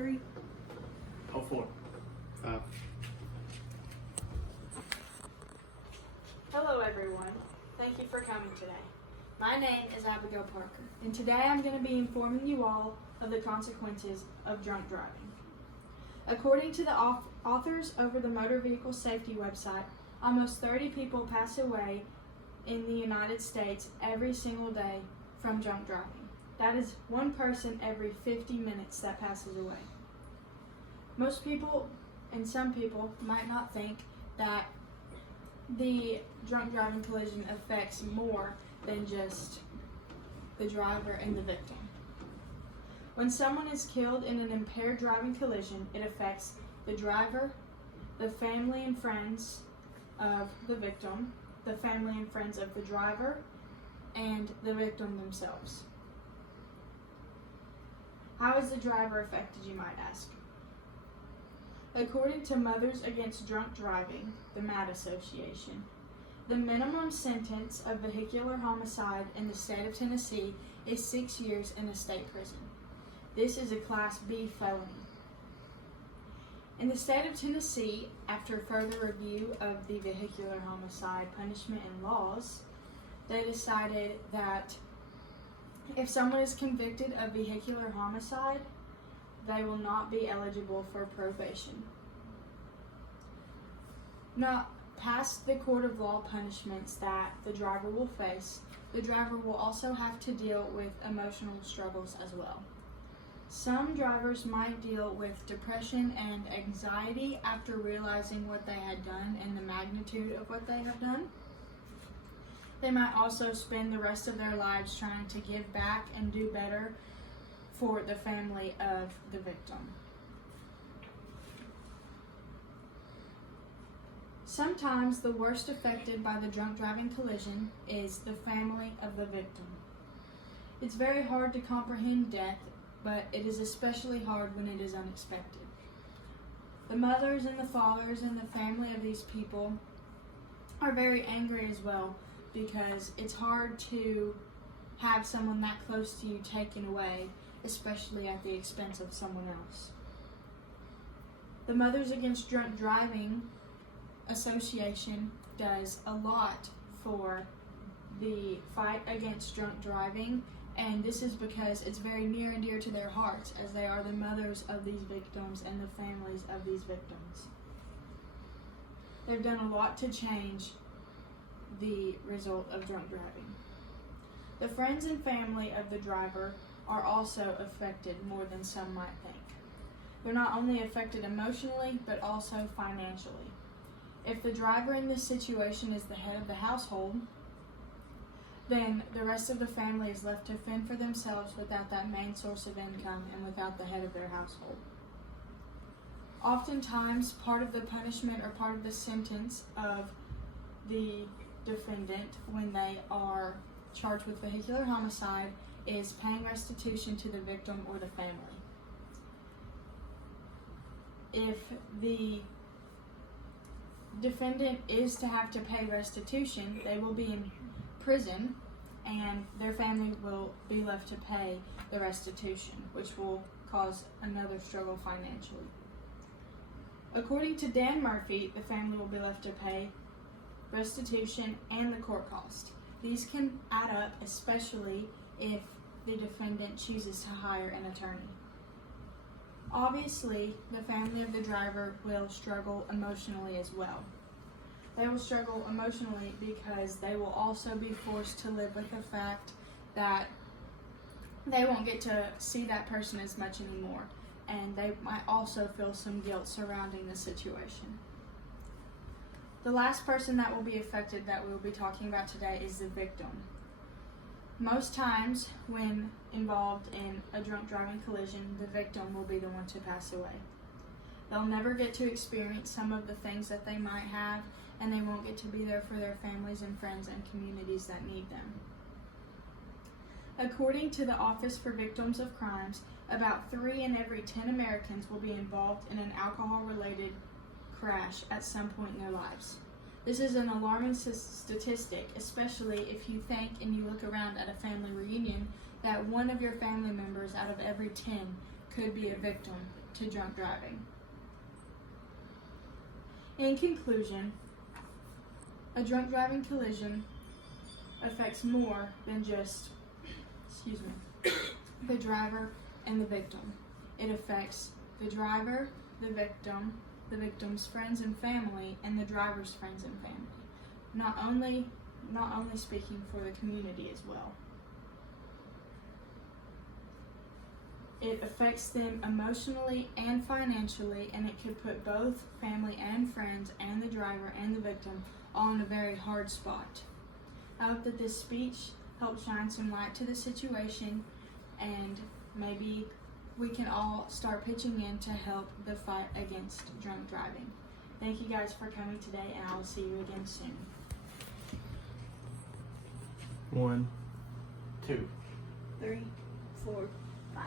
3. 04. 5. Hello everyone, thank you for coming today. My name is Abigail Parker, and today I'm going to be informing you all of the consequences of drunk driving. According to the authors over the Motor Vehicle Safety website, almost 30 people pass away in the United States every single day from drunk driving. That is one person every 50 minutes that passes away. Most people, and some people, might not think that the drunk driving collision affects more than just the driver and the victim. When someone is killed in an impaired driving collision, it affects the driver, the family and friends of the victim, the family and friends of the driver, and the victim themselves. How is the driver affected, you might ask? According to Mothers Against Drunk Driving, the MAD Association, the minimum sentence of vehicular homicide in the state of Tennessee is 6 years in a state prison. This is a Class B felony. In the state of Tennessee, after further review of the vehicular homicide punishment and laws, they decided that if someone is convicted of vehicular homicide, they will not be eligible for probation. Not past the court of law punishments that the driver will face, the driver will also have to deal with emotional struggles as well. Some drivers might deal with depression and anxiety after realizing what they had done and the magnitude of what they have done. They might also spend the rest of their lives trying to give back and do better for the family of the victim. Sometimes the worst affected by the drunk driving collision is the family of the victim. It's very hard to comprehend death, but it is especially hard when it is unexpected. The mothers and the fathers and the family of these people are very angry as well, because it's hard to have someone that close to you taken away, especially at the expense of someone else. The Mothers Against Drunk Driving Association does a lot for the fight against drunk driving, and this is because it's very near and dear to their hearts, as they are the mothers of these victims and the families of these victims. They've done a lot to change the result of drunk driving. The friends and family of the driver are also affected more than some might think. They're not only affected emotionally, but also financially. If the driver in this situation is the head of the household, then the rest of the family is left to fend for themselves without that main source of income and without the head of their household. Oftentimes, part of the punishment or part of the sentence of the defendant when they are charged with vehicular homicide is paying restitution to the victim or the family. If the defendant is to have to pay restitution, they will be in prison and their family will be left to pay the restitution, which will cause another struggle financially. According to Dan Murphy, the family will be left to pay restitution and the court cost. These can add up, especially if the defendant chooses to hire an attorney. Obviously, the family of the driver will struggle emotionally as well. They will struggle emotionally because they will also be forced to live with the fact that they won't get to see that person as much anymore, and they might also feel some guilt surrounding the situation. The last person that will be affected that we will be talking about today is the victim. Most times when involved in a drunk driving collision, the victim will be the one to pass away. They'll never get to experience some of the things that they might have, and they won't get to be there for their families and friends and communities that need them. According to the Office for Victims of Crimes, about 3 in every 10 Americans will be involved in an alcohol-related crash at some point in their lives. This is an alarming statistic, especially if you think and you look around at a family reunion that one of your family members out of every 10 could be a victim to drunk driving. In conclusion, a drunk driving collision affects more than just, the driver and the victim. It affects the driver, the victim's friends and family, and the driver's friends and family. Not only speaking for the community as well. It affects them emotionally and financially, and it could put both family and friends and the driver and the victim all in a very hard spot. I hope that this speech helps shine some light to the situation, and maybe we can all start pitching in to help the fight against drunk driving. Thank you guys for coming today, and I will see you again soon. 1, 2, 3, 4, 5.